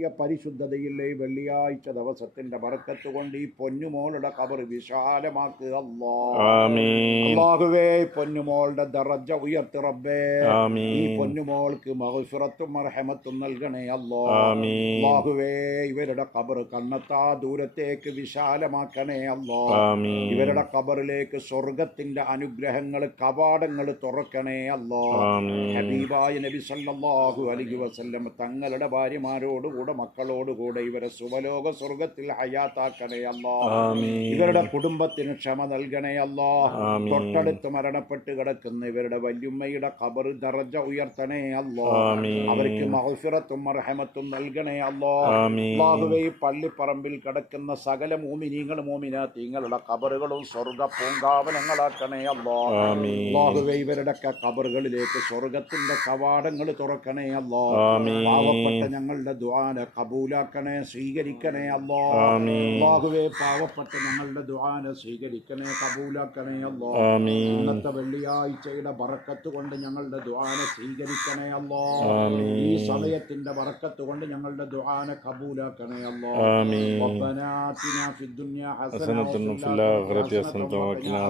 നൽകിയ പരിശുദ്ധതയില്ലേ വെള്ളിയാഴ്ച ദിവസത്തിന്റെ ബർക്കത്ത് കൊണ്ട് ഈ പൊന്നുമോളുടെ ഖബർ വിശാലമാക്കുക അല്ലാഹുവേ. പൊന്നുമോളുടെ ദറജ ഉയർത്തി റബ്ബേ. ഈ പൊന്നുമോൾക്ക് മഗ്ഫിറത്തും മർഹമത്തും നൽകണേ അല്ലാഹുവേ. ഇവരുടെ ഖബർ കണ്ണെത്താ ദൂരത്തേക്ക് വിശാലമാക്കണേ ഇവരുടെ ഖബറിലേക്ക് സ്വർഗത്തിന്റെ അനുഗ്രഹങ്ങൾ കവാടങ്ങൾ തുറക്കണേ ഹബീബായ നബി സല്ലല്ലാഹു അലൈഹി വസല്ലം തങ്ങളുടെ ഭാര്യമാരോടുകൂടെ മക്കളോടുകൂടെ ഇവരെ സുവലോക സ്വർഗത്തിൽ ഹയാത്താക്കണേ ഇവരുടെ കുടുംബത്തിന് ക്ഷമ നൽകണേ തൊട്ടടുത്ത് മരണപ്പെട്ട് കിടക്കുന്ന ഇവരുടെ വല്യുമ്മയുടെ ഖബർ ദറജ ഉയർത്തണേ അവർക്ക് മഗ്ഫിറത്തും മർഹമത്തും നൽകണേ അല്ലാഹുവേ. പള്ളിപ്പറമ്പിൽ കിടക്കുന്ന സകല മോമിനീങ്ങളും മോമിനാത്തീങ്ങളുടെ ഖബറുകളും സ്വർഗ പൂങ്കാവനങ്ങളാക്കണേ അല്ലാഹുവേ. ഇവരുടെ ഖബറുകളിലേക്ക് സ്വർഗത്തിന്റെ കവാടങ്ങൾ തുറക്കണേ പാവപ്പെട്ട ഞങ്ങളുടെ ദുആനെ ഖബൂലാക്കണേ, സ്വീകരിക്കണേ അല്ലാഹുവേ. പാവപ്പെട്ട ഞങ്ങളുടെ ദുആനെ സ്വീകരിക്കണേ, ഖബൂലാക്കണേ ഇന്നത്തെ വെള്ളിയാഴ്ചയുടെ ബറക്കത്ത് കൊണ്ട് ഞങ്ങളുടെ ദുആനെ സ്വീകരിക്കണേ ഈ സമയത്തിന്റെ ബറക്കത്ത് കൊണ്ട് ഞങ്ങളുടെ ദുആനെ ഖബൂലാക്കണേ റബ്ബനാ ആതിനാ ഫിദ്ദുനിയ ഹസനത്തുൻ വഫിൽ ആഖിറതി ഹസനത്തുൻ വഖിനാ